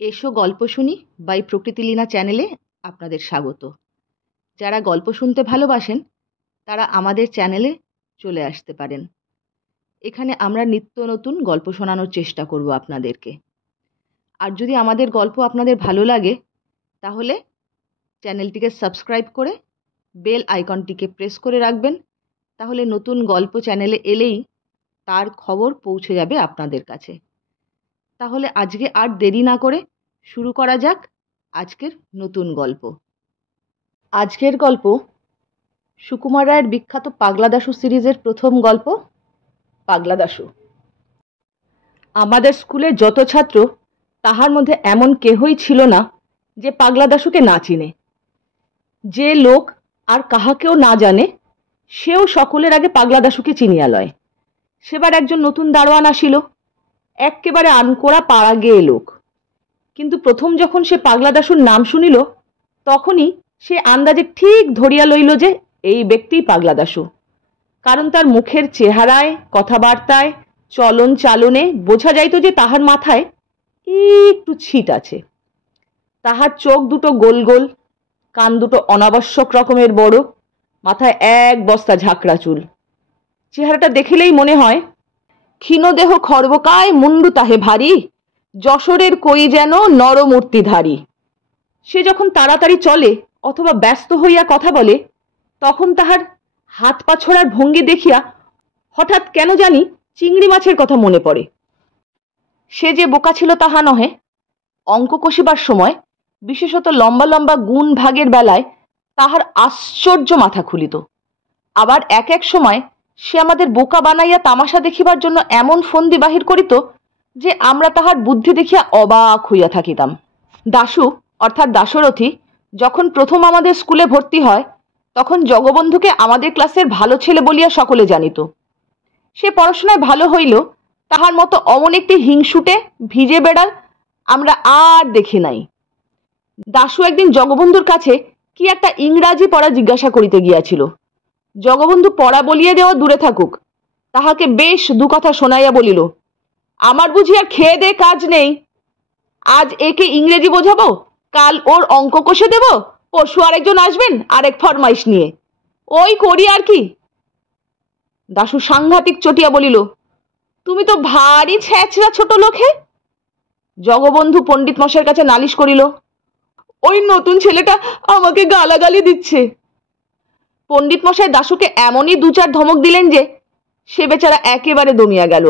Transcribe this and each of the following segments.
এসো গল্প শুনি বাই প্রকৃতিলীনা চ্যানেলে আপনাদের স্বাগত। যারা গল্প শুনতে ভালোবাসেন তারা আমাদের চ্যানেলে চলে আসতে পারেন। এখানে আমরা নিত্য নতুন গল্প শোনানোর চেষ্টা করব আপনাদেরকে। আর যদি আমাদের গল্প আপনাদের ভালো লাগে তাহলে চ্যানেলটিকে সাবস্ক্রাইব করে বেল আইকনটিকে প্রেস করে রাখবেন। তাহলে নতুন গল্প চ্যানেলে এলেই তার খবর পৌঁছে যাবে আপনাদের কাছে। তাহলে আজকে আর দেরি না করে শুরু করা যাক আজকের নতুন গল্প। আজকের গল্প সুকুমার রায়ের বিখ্যাত পাগলা দাশু সিরিজের প্রথম গল্প, পাগলা দাশু। আমাদের স্কুলে যত ছাত্র তাহার মধ্যে এমন কেহই ছিল না যে পাগলা দাশুকে না চিনে। যে লোক আর কাহাকেও না জানে সেও সকলের আগে পাগলা দাশুকে চিনিয়া লয়। সেবার একজন নতুন দারোয়ান আসিল, এক্কেবারে আনকোড়া পাড়া গেয়ে লোক। কিন্তু প্রথম যখন সে পাগলা দাশুর নাম শুনিল তখনই সে আন্দাজে ঠিক ধরিয়া লইল যে এই ব্যক্তিই পাগলা দাশু। কারণ তার মুখের চেহারায়, কথাবার্তায়, চলন চালনে বোঝা যাইত যে তাহার মাথায় একটু ছিট আছে। তাহার চোখ দুটো গোল গোল, কান দুটো অনাবশ্যক রকমের বড়, মাথায় এক বস্তা ঝাঁকড়া চুল। চেহারাটা দেখিলেই মনে হয় ক্ষীণদেহ খর্বকায়, মুন্ডু তাহে ভারী, যশোরের কই যেন নরমূর্তিধারী। সে যখন তাড়াতাড়ি চলে অথবা ব্যস্ত হইয়া কথা বলে তখন তাহার হাত পা ছড়ার ভঙ্গি দেখিয়া হঠাৎ কেন জানি চিংড়ি মাছের কথা মনে পড়ে। সে যে বোকা ছিল তাহা নহে। অঙ্ক কষিবার সময়, বিশেষত লম্বা লম্বা গুণ ভাগের বেলায় তাহার আশ্চর্য মাথা খুলিত। আবার এক এক সময় সে আমাদের বোকা বানাইয়া তামাশা দেখিবার জন্য এমন ফন্দি বাহির করিত যে আমরা তাহার বুদ্ধি দেখিয়া অবাক হইয়া থাকিতাম। দাশু অর্থাৎ দাশরথী যখন প্রথম আমাদের স্কুলে ভর্তি হয় তখন জগবন্ধুকে আমাদের ক্লাসের ভালো ছেলে বলিয়া সকলে জানিত। সে পড়াশোনায় ভালো হইল, তাহার মতো অমন একটি হিংসুটে ভিজে বেড়াল আমরা আর দেখি নাই। দাশু একদিন জগবন্ধুর কাছে কি একটা ইংরাজি পড়া জিজ্ঞাসা করিতে গিয়াছিল। জগবন্ধু পড়া বলিয়া দেওয়া দূরে থাকুক, তাহাকে বেশ দু কথা শোনাইয়া বলিল, আমার বুঝি আর খেয়ে দে কাজ নেই। আজ একে ইংরেজি বোঝাবো, কাল ওর অঙ্ক কষে দেব, পরশু আরেকজন আসবেন আরেক ফরমাইশ নিয়ে, ওই করি আর কি। দাশু সাংঘাতিক চটিয়া বলিল, তুমি তো ভারী ছ্যাঁচড়া ছোট লোক হে। জগবন্ধু পণ্ডিত মশাইয়ের কাছে নালিশ করিল, ওই নতুন ছেলেটা আমাকে গালাগালি দিচ্ছে। পণ্ডিত মশাই দাশুকে এমনই দু চার ধমক দিলেন যে সে বেচারা একেবারে দমিয়া গেল।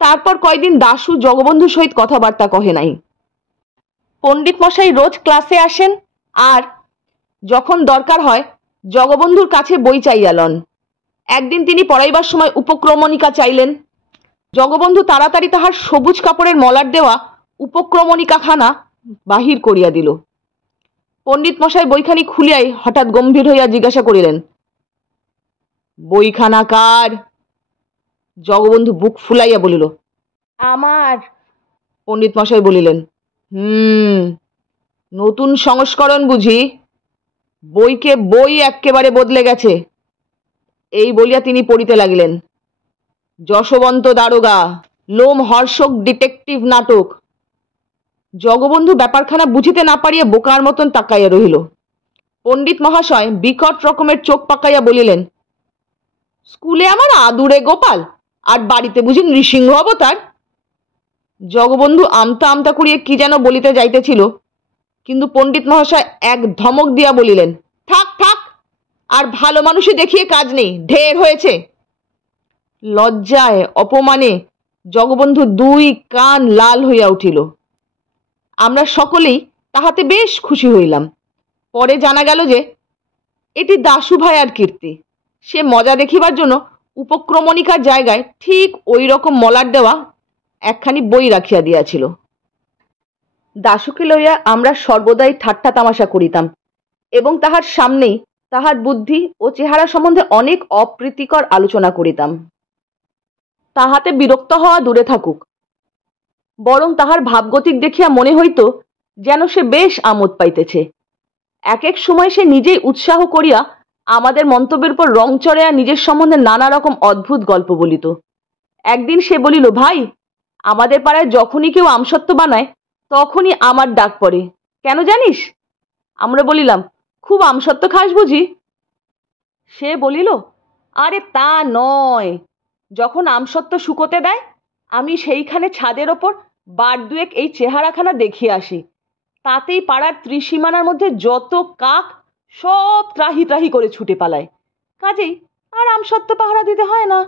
তারপর কয়দিন দাশু জগবন্ধুর সহিত কথাবার্তা কহে নাই। পণ্ডিত মশাই রোজ ক্লাসে আসেন আর যখন দরকার হয় জগবন্ধুর কাছে বই চাইয়া লন। একদিন তিনি পড়াইবার সময় উপক্রমণিকা চাইলেন। জগবন্ধু তাড়াতাড়ি তাহার সবুজ কাপড়ের মলার দেওয়া উপক্রমণিকাখানা বাহির করিয়া দিল। পণ্ডিত মশাই বইখানি খুলিয়াই হঠাৎ গম্ভীর হইয়া জিজ্ঞাসা করিলেন, বইখানা কার? জগবন্ধু বুক ফুলাইয়া বলিল, আমার। পণ্ডিত মশাই বলিলেন, নতুন সংস্করণ বুঝি? বইকে বই এক্কেবারে বদলে গেছে। এই বলিয়া তিনি পড়িতে লাগিলেন, যশবন্ত দারোগা, লোম হর্ষক ডিটেকটিভ নাটক। জগবন্ধু ব্যাপারখানা বুঝিতে না পারিয়া বোকার মতন তাকাইয়া রহিল। পণ্ডিত মহাশয় বিকট রকমের চোখ পাকাইয়া বলিলেন, স্কুলে আমার আদুরে গোপাল, আর বাড়িতে বুঝি নৃসিংহ অবতার। জগবন্ধু আমতা আমতা করিয়া কি যেন বলিতে যাইতেছিল, কিন্তু পণ্ডিত মহাশয় এক ধমক দিয়া বলিলেন, থাক থাক, আর ভালো মানুষই দেখিয়ে কাজ নেই, ঢের হয়েছে। লজ্জায় অপমানে জগবন্ধু দুই কান লাল হইয়া উঠিল। আমরা সকলেই তাহাতে বেশ খুশি হইলাম। পরে জানা গেল যে এটি দাশু ভাইয়ার কীর্তি। সে মজা দেখিবার জন্য উপক্রমণিকার জায়গায় ঠিক ওই রকম মলার দেওয়া একখানি বই রাখিয়া দিয়াছিল। দাশুকে লইয়া আমরা সর্বদাই ঠাট্টা তামাশা করিতাম এবং তাহার সামনেই তাহার বুদ্ধি ও চেহারা সম্বন্ধে অনেক অপ্রীতিকর আলোচনা করিতাম। তাহাতে বিরক্ত হওয়া দূরে থাকুক, বরং তাহার ভাবগতিক দেখিয়া মনে হইত যেন সে বেশ আমোদ পাইতেছে। এক এক সময় সে নিজেই উৎসাহ করিয়া আমাদের মন্তব্যের উপর রং চড়াইয়া নিজের সম্বন্ধে নানা রকম অদ্ভুত গল্প বলিত। একদিন সে বলিল, ভাই, আমাদের পাড়ায় যখনই কেউ আমসত্ত্ব বানায় তখনই আমার ডাক পড়ে, কেন জানিস? আমরা বলিলাম, খুব আমসত্ত্ব খাস বুঝি? সে বলিল, আরে তা নয়, যখন আমসত্ত্ব শুকোতে দেয় আমি সেইখানে ছাদের ওপর বার দুয়েক এই চেহারাখানা দেখিয়ে আসি, তাতেই পাড়ার ত্রিসীমানার মধ্যে যত কাক সব ত্রাহি ত্রাহি করে ছুটে পালায়, কাজেই আর আমসত্ত্ব পাহারা দিতে হয় না।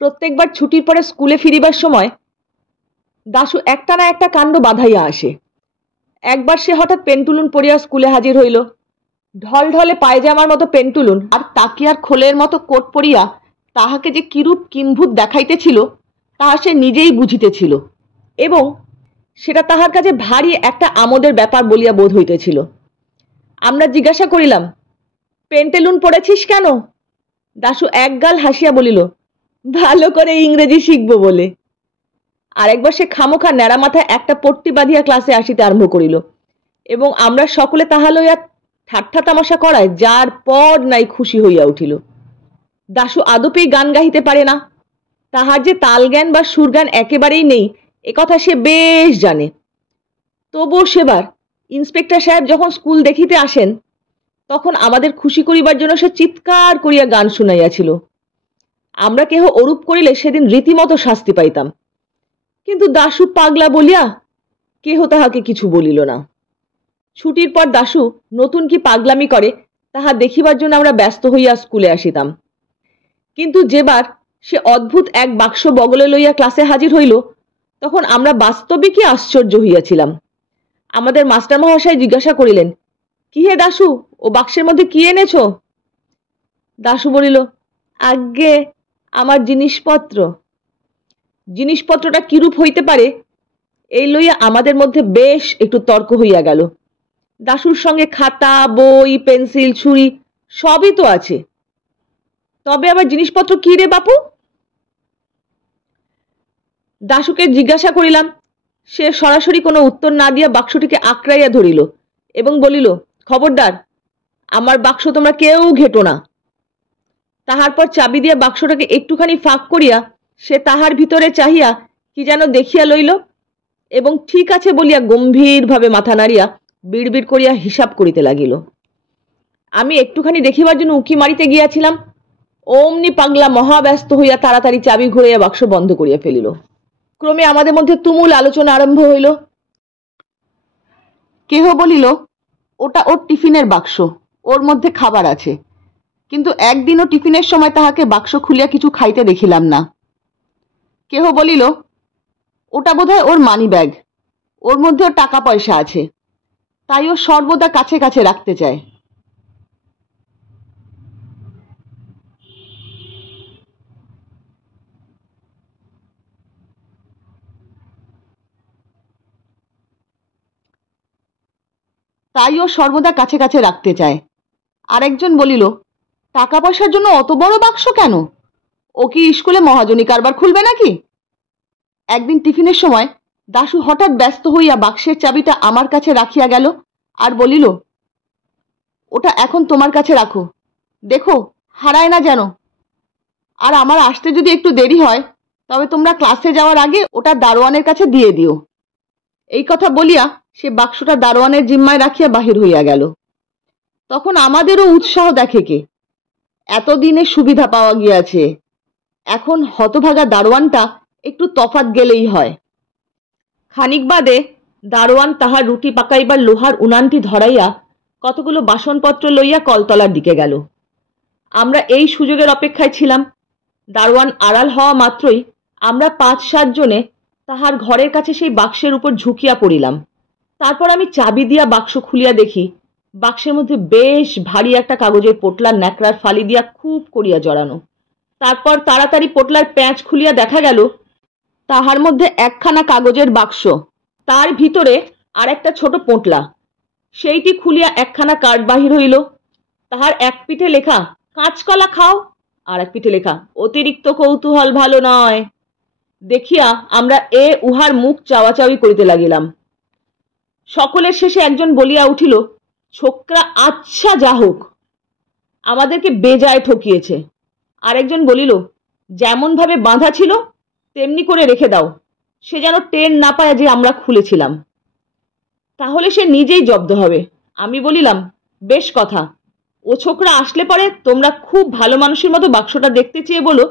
প্রত্যেকবার ছুটির পরে স্কুলে ফিরিবার সময় দাশু একটা না একটা কাণ্ড বাঁধাইয়া আসে। একবার সে হঠাৎ পেন্টুলুন পরিয়া স্কুলে হাজির হইল। ঢলঢলে পায়জামার মতো পেন্টুলুন আর তাকিয়ার খোলের মতো কোট পরিয়া তাহাকে যে কিরূপ কিম্ভূত দেখাইতেছিল তাহা সে নিজেই বুঝিতেছিল, এবং সেটা তাহার কাছে ভারী একটা আমোদের ব্যাপার বলিয়া বোধ হইতেছিল। আমরা জিজ্ঞাসা করিলাম, পেন্টেলুন পড়েছিস কেন? দাশু একগাল হাসিয়া বলিল, ভালো করে ইংরেজি শিখব বলে। আরেকবার সে খামোখা ন্যাড়া মাথায় একটা পট্টি বাঁধিয়া ক্লাসে আসিতে আরম্ভ করিল, এবং আমরা সকলে তাহা লইয়া ঠাট্টা তামাশা করায় যার পর নাই খুশি হইয়া উঠিল। দাশু আদপেই গান গাহিতে পারে না, তাহার যে তাল জ্ঞান বা সুরগান একেবারেই নেই একথা সে বেশ জানে। তবুও সেবার ইন্সপেক্টর সাহেব যখন স্কুল দেখিতে আসেন তখন আমাদের খুশি করিবার জন্য সে চিৎকার করিয়া গান শুনাইয়াছিল। আমরা কেহ ওরূপ করিলে সেদিন রীতিমতো শাস্তি পাইতাম, কিন্তু দাশু পাগলা বলিয়া কেহ তাহাকে কিছু বলিল না। ছুটির পর দাশু নতুন কি পাগলামি করে তাহা দেখিবার জন্য আমরা ব্যস্ত হইয়া স্কুলে আসিতাম, কিন্তু যেবার সে অদ্ভুত এক বাক্স বগলে লইয়া ক্লাসে হাজির হইল তখন আমরা বাস্তবিকই আশ্চর্য হইয়াছিলাম। আমাদের মাস্টার মহাশয় জিজ্ঞাসা করিলেন, কি হে দাশু, ও বাক্সের মধ্যে কি এনেছ? দাশু বলিল, আজ্ঞে আমার জিনিসপত্র। জিনিসপত্রটা কিরূপ হইতে পারে এই লইয়া আমাদের মধ্যে বেশ একটু তর্ক হইয়া গেল। দাশুর সঙ্গে খাতা, বই, পেন্সিল, ছুরি সবই তো আছে, তবে আবার জিনিসপত্র কি রে বাপু? দাশুকে জিজ্ঞাসা করিলাম। সে সরাসরি কোনো উত্তর না দিয়া বাক্সটিকে আঁকড়াইয়া ধরিল এবং বলিল, খবরদার, আমার বাক্স তোমরা কেউ ঘেটো না। তাহার পর চাবি দিয়া বাক্সটাকে একটুখানি ফাঁক করিয়া সে তাহার ভিতরে চাহিয়া কি যেন দেখিয়া লইল এবং ঠিক আছে বলিয়া গম্ভীরভাবে মাথা নাড়িয়া বিড়বিড় করিয়া হিসাব করিতে লাগিল। আমি একটুখানি দেখিবার জন্য উকি মারিতে গিয়াছিলাম, অমনি পাগলা মহাব্যস্ত হইয়া তাড়াতাড়ি চাবি ঘুরাইয়া বাক্স বন্ধ করিয়া ফেলিল। ক্রমে আমাদের মধ্যে তুমুল আলোচনা আরম্ভ হইল। কেহ বলিল, ওটা ওর টিফিনের বাক্স, ওর মধ্যে খাবার আছে, কিন্তু একদিনও টিফিনের সময় তাহাকে বাক্স খুলিয়া কিছু খাইতে দেখিলাম না। কেহ বলিল, ওটা বোধহয় ওর মানি ব্যাগ, ওর মধ্যেও টাকা পয়সা আছে, তাই ও সর্বদা কাছে কাছে রাখতে চায়। আরেকজন বলিল, টাকা পয়সার জন্য অত বড় বাক্স কেন? ও কি স্কুলে মহাজনী কারবার খুলবে নাকি? একদিন টিফিনের সময় দাশু হঠাৎ ব্যস্ত হইয়া বাক্সের চাবিটা আমার কাছে রাখিয়া গেল আর বলিল, ওটা এখন তোমার কাছে রাখো, দেখো হারায় না যেন, আর আমার আসতে যদি একটু দেরি হয় তবে তোমরা ক্লাসে যাওয়ার আগে ওটা দারোয়ানের কাছে দিয়ে দিও। এই কথা বলিয়া সে বাক্সটা দারোয়ানের জিম্মায় রাখিয়া বাহির হইয়া গেল। তখন আমাদেরও উৎসাহ দেখে কে, এতদিনে সুবিধা পাওয়া গিয়াছে, এখন হতভাগা দারোয়ানটা একটু তফাৎ গেলেই হয়। খানিক বাদে দারোয়ান তাহার রুটি পাকাইবার লোহার উনানটি ধরাইয়া কতগুলো বাসনপত্র লইয়া কলতলার দিকে গেল। আমরা এই সুযোগের অপেক্ষায় ছিলাম। দারোয়ান আড়াল হওয়া মাত্রই আমরা 5-7 জনে তাহার ঘরের কাছে সেই বাক্সের উপর ঝুঁকিয়া পড়িলাম। তারপর আমি চাবি দিয়া বাক্স খুলিয়া দেখি বাক্সের মধ্যে বেশ ভারী একটা কাগজের পোটলার ন্যাকড়ার ফালি দিয়া খুব করিয়া জড়ানো। তারপর তাড়াতাড়ি পোটলার প্যাঁচ খুলিয়া দেখা গেল তাহার মধ্যে একখানা কাগজের বাক্স, তার ভিতরে আর একটা ছোট পোটলা। সেইটি খুলিয়া একখানা কার্ড বাহির হইল। তাহার এক পিঠে লেখা, কাঁচকলা খাও, আর এক পিঠে লেখা, অতিরিক্ত কৌতূহল ভালো নয়। দেখিয়া আমরা উহার মুখ চাওয়াচাওয়ি করিতে লাগিলাম। সকলের শেষে একজন বলিয়া উঠিল, ছোকরা আচ্ছা যা হোক, আমাদেরকে বেজায় ঠকিয়েছে। আরেকজন বলিল, যেমন ভাবে বাঁধা ছিল তেমনি করে রেখে দাও, সে যেন টের না পায় যে আমরা খুলেছিলাম। তাহলে সে নিজেই জব্দ হবে। আমি বলিলাম, বেশ কথা, ও ছোকরা আসলে পরে তোমরা খুব ভালো মানুষের মতো বাক্সটা দেখতে চেয়ে বলো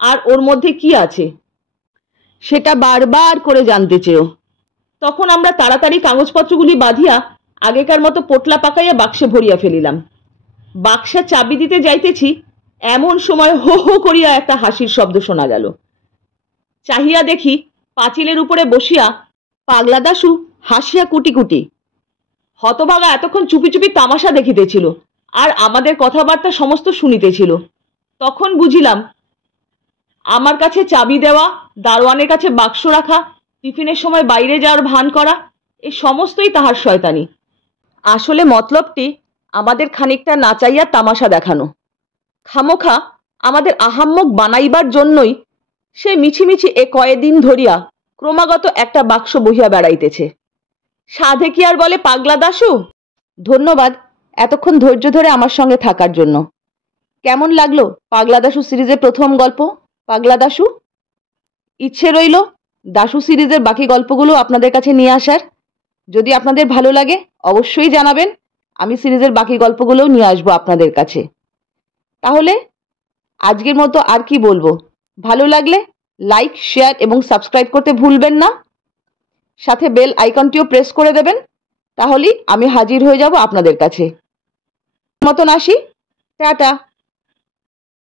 আর ওর মধ্যে কি আছে সেটা বারবার করে জানতে চেয়েও। তখন আমরা তাড়াতাড়ি কাগজপত্রগুলি বাঁধিয়া আগেকার মতো পোটলা পাকাইয়া বাক্সে ভরিয়া ফেলিলাম। বাক্সে চাবি দিতে যাইতেছি, এমন সময় হো হো করিয়া একটা হাসির শব্দ শোনা গেল। চাহিয়া দেখি পাঁচিলের উপরে বসিয়া পাগলা দাশু হাসিয়া কুটি কুটি। হতভাগা এতক্ষণ চুপি চুপি তামাশা দেখিতেছিল আর আমাদের কথাবার্তা সমস্ত শুনিতেছিল। তখন বুঝিলাম আমার কাছে চাবি দেওয়া, দারোয়ানের কাছে বাক্স রাখা, টিফিনের সময় বাইরে যাওয়ার ভান করা, এই সমস্তই তাহার শয়তানি। আসলে মতলবটি আমাদের খানিকটা নাচাইয়া তামাশা দেখানো। খামোখা আমাদের আহাম্মক বানাইবার জন্যই সে মিছিমিছি এ কয়েকদিন ধরিয়া ক্রমাগত একটা বাক্স বহিয়া বেড়াইতেছে। সাধে কি আর বলে পাগলা দাশু? ধন্যবাদ এতক্ষণ ধৈর্য ধরে আমার সঙ্গে থাকার জন্য। কেমন লাগলো পাগলা দাশু সিরিজের প্রথম গল্প পাগলা দাশু? ইচ্ছে রইল দাশু সিরিজের বাকি গল্পগুলো আপনাদের কাছে নিয়ে আসার। যদি আপনাদের ভালো লাগে অবশ্যই জানাবেন, আমি সিরিজের বাকি গল্পগুলোও নিয়ে আসবো আপনাদের কাছে। তাহলে আজকের মতো আর কি বলবো, ভালো লাগলে লাইক, শেয়ার এবং সাবস্ক্রাইব করতে ভুলবেন না। সাথে বেল আইকনটিও প্রেস করে দেবেন, তাহলেই আমি হাজির হয়ে যাব আপনাদের কাছে। মতন আসি, টাটা।